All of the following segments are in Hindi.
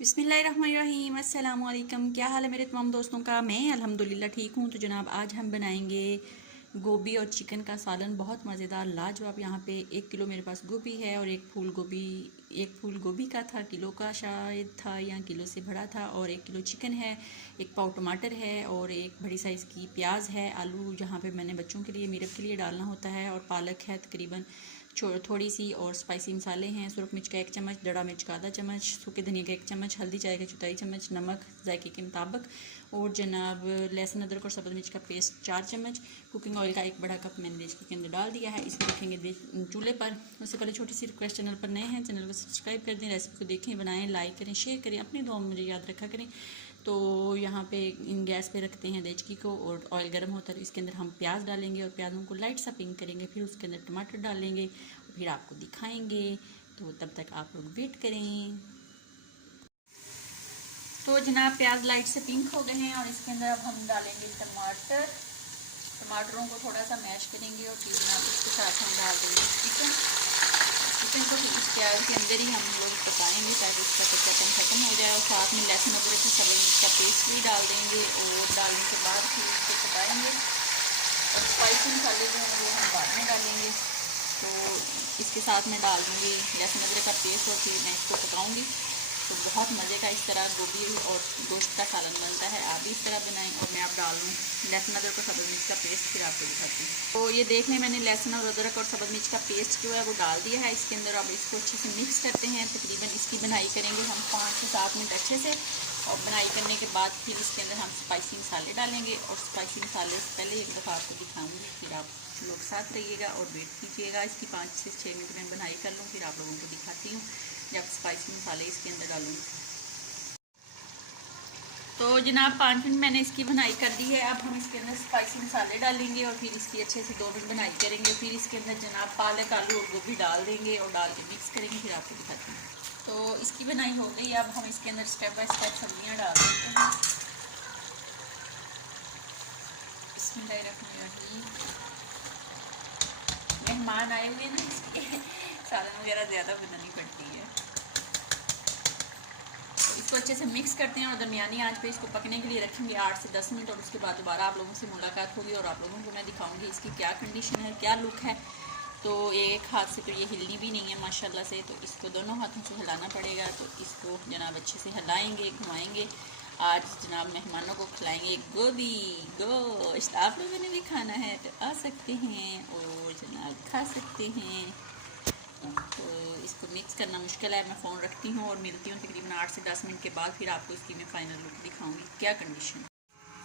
बिस्मिल्लाहिर्रहमानिर्रहीम, अस्सलाम वालेकुम। क्या हाल है मेरे तमाम दोस्तों का? मैं अल्हम्दुलिल्लाह ठीक हूँ। तो जनाब आज हम बनाएंगे गोभी और चिकन का सालन, बहुत मज़ेदार लाजवाब। यहाँ पे 1 किलो मेरे पास गोभी है और एक फूल गोभी का था, किलो का शायद था या किलो से बड़ा था। और 1 किलो चिकन है, एक पाव टमाटर है और एक बड़ी साइज़ की प्याज है। आलू जहाँ पे मैंने बच्चों के लिए मीरब के लिए डालना होता है, और पालक है तकरीबन थोड़ी सी, और स्पाइसी मसाले हैं, सुरख मिर्च का 1 चम्मच, दड़ा मिर्च का आधा चम्मच, सूखे धनिया का 1 चम्मच, हल्दी चाय का चौथाई चम्मच, नमक जायके के मुताबिक, और जनाब लहसुन अदरक और सब्ज़ मिर्च का पेस्ट 4 चम्मच, कुकिंग ऑयल का 1 बड़ा कप मैंने देसी के अंदर डाल दिया है। इसको रखेंगे चूल्हे पर। उससे पहले छोटी सी रिक्वेस्ट, चैनल पर नए हैं चैनल को सब्सक्राइब कर दें, रेसिपी को देखें, बनाएं, लाइक करें, शेयर करें, अपनी दुआ में मुझे याद रखा करें। तो यहाँ पे गैस पे रखते हैं देचकी को, और ऑयल गर्म होता है तो इसके अंदर हम प्याज डालेंगे और प्याजों को लाइट सा पिंक करेंगे। फिर उसके अंदर टमाटर डालेंगे, फिर आपको दिखाएंगे। तो तब तक आप लोग वेट करें। तो जनाब प्याज लाइट से पिंक हो गए हैं, और इसके अंदर अब हम डालेंगे टमाटरों को थोड़ा सा मैश करेंगे, और फिर जनाब इसके साथ हम डाल देंगे चिकन को इस प्याज के अंदर ही हम लोग पकाएंगे ताकि उसका कच्चापन खत्म हो जाए। और साथ में लहसुन अदरक का सब्ज़ मिर्च का पेस्ट भी डाल देंगे, और डालने के बाद फिर इसको पकाएंगे। और स्पाइसी मसाले जो हैं वो हम बाद में डालेंगे। तो इसके साथ मैं डाल दूँगी लहसुन अदरक का पेस्ट, और फिर मैं इसको पकाऊँगी। तो बहुत मज़े का इस तरह गोभी और गोश्त का सालन बनता है। आप भी इस तरह बनाएं। और मैं अब डाल लूँ लहसुन अदरक और सब्ज़ मिर्च का पेस्ट, फिर आपको दिखाती हूँ। तो ये देख लें, मैंने लहसुन और अदरक और सब्ज़ मिर्च का पेस्ट जो है वो डाल दिया है इसके अंदर। अब इसको अच्छे से मिक्स करते हैं। तकरीबन इसकी बनाई करेंगे हम 5 से 7 मिनट अच्छे से। और बनाई करने के बाद फिर इसके अंदर हम स्पाइसी मसाले डालेंगे। और स्पाइसी मसाले से पहले एक दफ़ा आपको दिखाऊंगी, फिर आप लोग साथ रहिएगा और वेट कीजिएगा। इसकी 5 से 6 मिनट में बनाई कर लूँ, फिर आप लोगों को दिखाती हूँ जब स्पाइसी मसाले इसके अंदर डालूँगी। तो जनाब 5 मिनट मैंने इसकी बनाई कर दी है। अब हम इसके अंदर स्पाइसी मसाले डालेंगे, और फिर इसकी अच्छे से 2 मिनट बनाई करेंगे। फिर इसके अंदर जनाब पालक, आलू और गोभी डाल देंगे, और डाल के मिक्स करेंगे, फिर आपको दिखाती हूँ। तो इसकी बनाई हो गई। अब हम इसके अंदर स्टेप बाय स्टेप सब्जियाँ डाल देते हैं। बिस्मिल्लाहिर्रहमानिर्रहीम। मेहमान आए हुए ना, इसलिए सालन वगैरह ज़्यादा बनानी पड़ती है। इसको अच्छे से मिक्स करते हैं, और दरमियानी आंच पे इसको पकने के लिए रखेंगे 8 से 10 मिनट। और उसके बाद दोबारा आप लोगों से मुलाकात होगी, और आप लोगों को मैं दिखाऊंगी इसकी क्या कंडीशन है, क्या लुक है। तो एक हाथ से तो ये हिलनी भी नहीं है माशाल्लाह से, तो इसको दोनों हाथों से हिलाना पड़ेगा। तो इसको जनाब अच्छे से हिलाएंगे, घुमाएंगे। आज जनाब मेहमानों को खिलाएंगे गोभी गोश्त। आप लोगों ने भी खाना है तो आ सकते हैं और जनाब खा सकते हैं। तो इसको मिक्स करना मुश्किल है। मैं फ़ोन रखती हूँ और मिलती हूँ तकरीबन 8 से 10 मिनट के बाद। फिर आपको इसकी मैं फ़ाइनल लुक दिखाऊंगी क्या कंडीशन।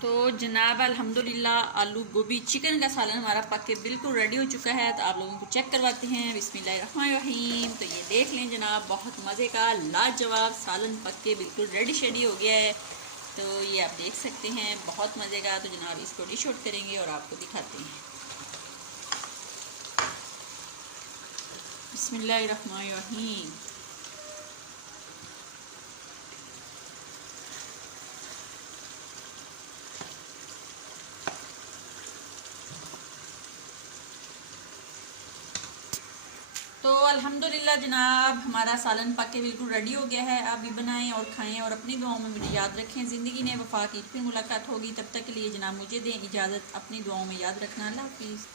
तो जनाब अल्हम्दुलिल्लाह आलू गोभी चिकन का सालन हमारा पक के बिल्कुल रेडी हो चुका है। तो आप लोगों को चेक करवाते हैं। बिस्मिल्लाहिर्रहमानिर्रहीम। तो ये देख लें जनाब, बहुत मज़े का लाजवाब सालन पक के बिल्कुल रेडी शेडी हो गया है। तो ये आप देख सकते हैं, बहुत मज़े का। तो जनाब इसको डिश आउट करेंगे और आपको दिखाते हैं। बिस्मिल्लाहिर्रहमानिर्रहीम। तो अल्हम्दुलिल्लाह जनाब हमारा सालन पक के बिल्कुल रेडी हो गया है। आप भी बनाएं और खाएं, और अपनी दुआओं में मुझे याद रखें। ज़िंदगी ने वफा की, फिर मुलाकात होगी। तब तक के लिए जनाब मुझे दें इजाज़त। अपनी दुआओं में याद रखना। अल्लाह हाफिज़।